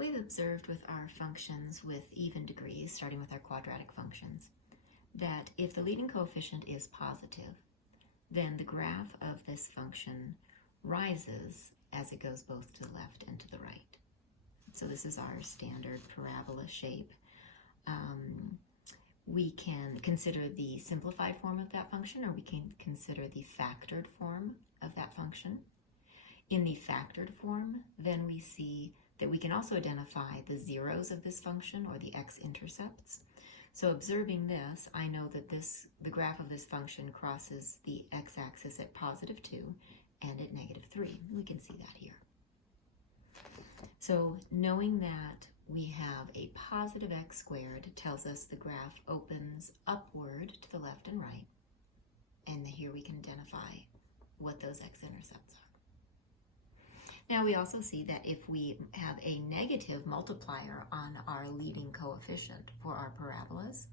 We've observed with our functions with even degrees, starting with our quadratic functions, that if the leading coefficient is positive, then the graph of this function rises as it goes both to the left and to the right. So this is our standard parabola shape. We can consider the simplified form of that function, or we can consider the factored form of that function. In the factored form, then we see that we can also identify the zeros of this function, or the x-intercepts. So observing this, I know that the graph of this function crosses the x-axis at positive 2 and at negative 3. We can see that here. So knowing that we have a positive x squared tells us the graph opens upward to the left and right. And here we can identify what those x-intercepts are. Now we also see that if we have a negative multiplier on our leading coefficient for our parabolas,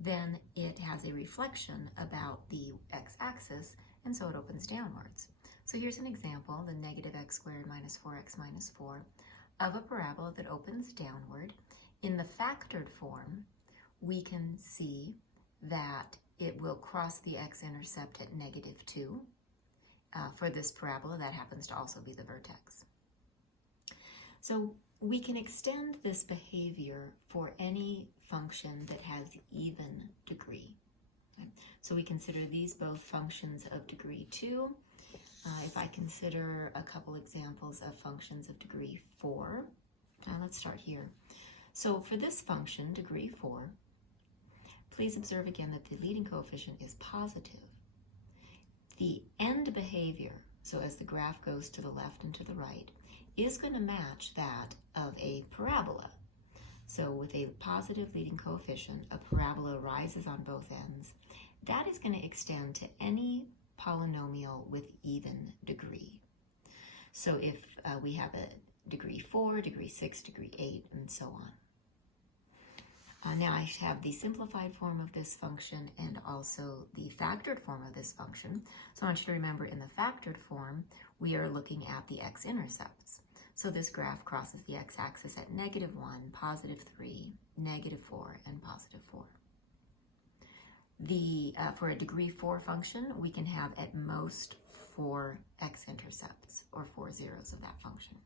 then it has a reflection about the x-axis, and so it opens downwards. So here's an example, the negative x squared minus 4x minus 4, of a parabola that opens downward. In the factored form, we can see that it will cross the x-intercept at negative 2. For this parabola, that happens to also be the vertex. So we can extend this behavior for any function that has even degree. Okay? So we consider these both functions of degree 2. If I consider a couple examples of functions of degree 4, let's start here. So for this function, degree 4, please observe again that the leading coefficient is positive. The end behavior, so as the graph goes to the left and to the right, is going to match that of a parabola. So with a positive leading coefficient, a parabola rises on both ends. That is going to extend to any polynomial with even degree. So if we have a degree 4, degree 6, degree 8, and so on. Now I have the simplified form of this function and also the factored form of this function. So I want you to remember, in the factored form, we are looking at the x-intercepts. So this graph crosses the x-axis at negative 1, positive 3, negative 4, and positive 4. For a degree 4 function, we can have at most 4 x-intercepts, or 4 zeros of that function.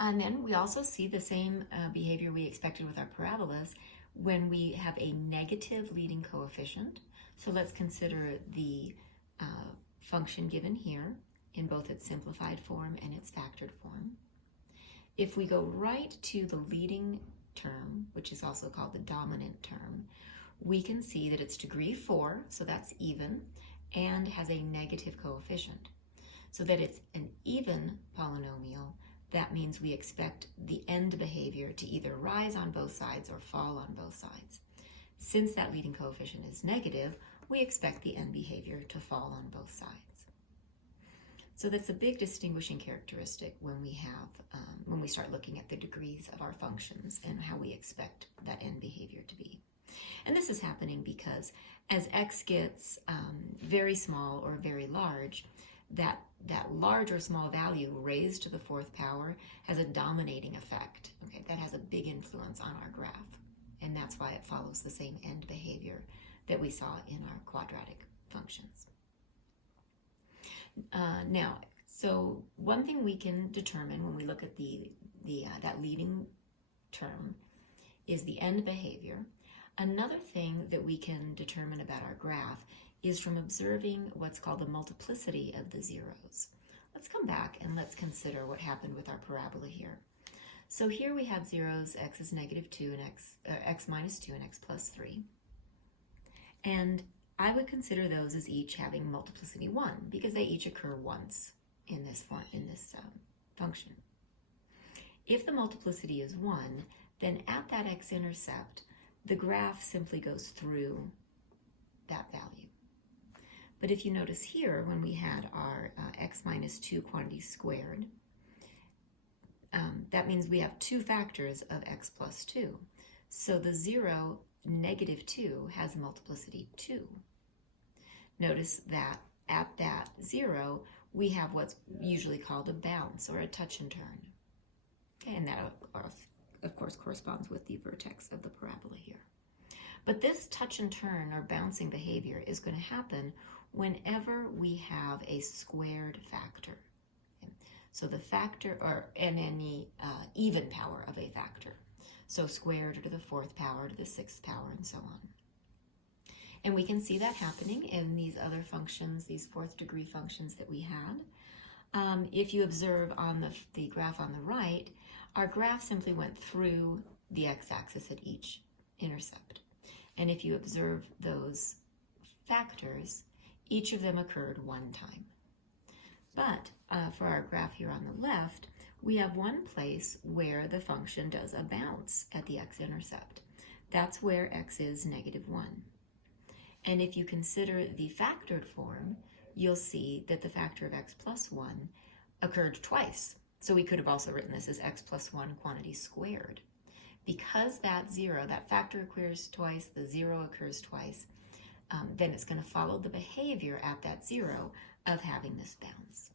And then we also see the same behavior we expected with our parabolas when we have a negative leading coefficient. So let's consider the function given here in both its simplified form and its factored form. If we go right to the leading term, which is also called the dominant term, we can see that it's degree 4, so that's even, and has a negative coefficient. So that it's an even polynomial, that means we expect the end behavior to either rise on both sides or fall on both sides. Since that leading coefficient is negative, we expect the end behavior to fall on both sides. So that's a big distinguishing characteristic when we start looking at the degrees of our functions and how we expect that end behavior to be. And this is happening because as x gets very small or very large, that large or small value raised to the 4th power has a dominating effect. Okay, that has a big influence on our graph, and that's why it follows the same end behavior that we saw in our quadratic functions. Now, so one thing we can determine when we look at that leading term is the end behavior. Another thing that we can determine about our graph is from observing what's called the multiplicity of the zeros. Let's come back and let's consider what happened with our parabola here. So here we have zeros, x is negative 2 and x minus 2 and x plus 3. And I would consider those as each having multiplicity 1 because they each occur once in this function. If the multiplicity is 1, then at that x-intercept, the graph simply goes through that value. But if you notice here, when we had our x minus 2 quantity squared, that means we have 2 factors of x plus 2. So the 0, negative 2, has a multiplicity 2. Notice that at that 0, we have what's usually called a bounce or a touch and turn. Okay, and that, of course, corresponds with the vertex of the parabola here. But this touch and turn or bouncing behavior is going to happen whenever we have a squared factor. Okay? So the factor, or in any even power of a factor. So squared to the fourth power to the sixth power and so on. And we can see that happening in these other functions, these fourth degree functions that we had. If you observe on the graph on the right, our graph simply went through the x-axis at each intercept. And if you observe those factors, each of them occurred one time. But for our graph here on the left, we have one place where the function does a bounce at the x-intercept. That's where x is -1. And if you consider the factored form, you'll see that the factor of x plus 1 occurred twice. So we could have also written this as x plus 1 quantity squared. Because that zero, that factor occurs twice, the zero occurs twice, then it's going to follow the behavior at that zero of having this bounce.